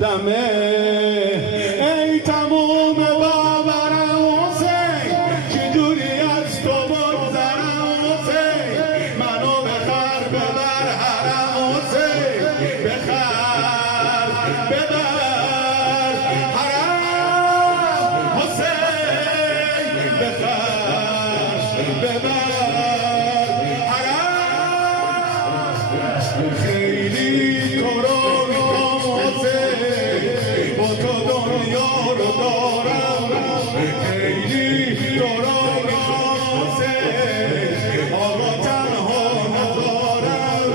دمه ای تموم باورم حسین چجوری از تو بگذرم حسین منو بخر ببر حرم حسین بخر ببر حرم حسین بخر ببر خیلی تو رو میخوام حسین با تو دنیا رو دارم خیلی تو رو میخوام حسین آقا تنها ندارم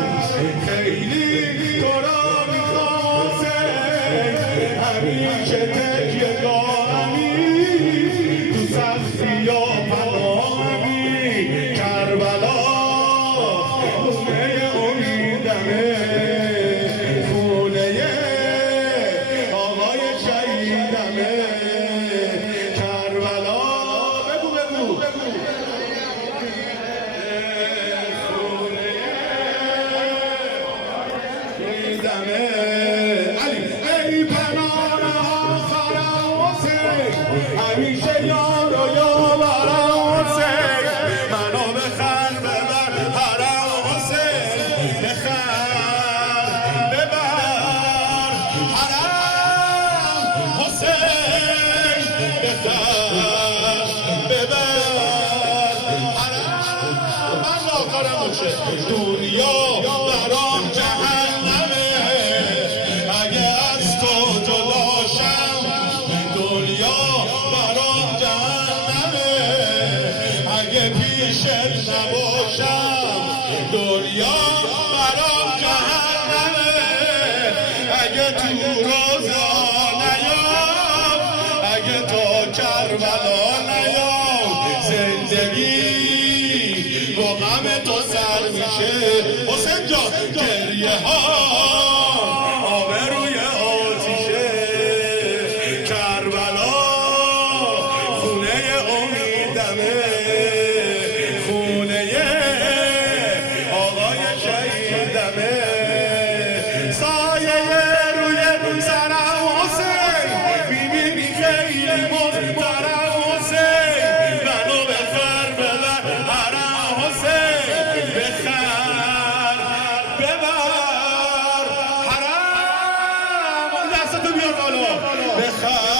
خیلی تو رو میخوام حسین همیشه تکیه‌گاهمی تو سختی یا پناهمی کربلا خونه آقای شهیدمه کربلا بگو خونه شهیدمه ای پناه آخرم حسین همیشه یار و یاورم حسین منو بخر ببر حرم حسین بخر دنیا برام جهنمه اگه از تو جداشم دنیا برام جهنمه اگه پیشت نباشم دنیا برام جهنمه اگه تو روزا نیام اگه تو کربلا نیام زندگی با غم تو سر میشه حسین جان گریه ها آبروی آتیشه کربلا خونه امیدمه خونه آقای شهیدمه سایه روی سرم حسین میبینی خیلی محترم حسین منو بخر ببر حرم حسین بخر ببر حرم دستتو بیار بالا بخر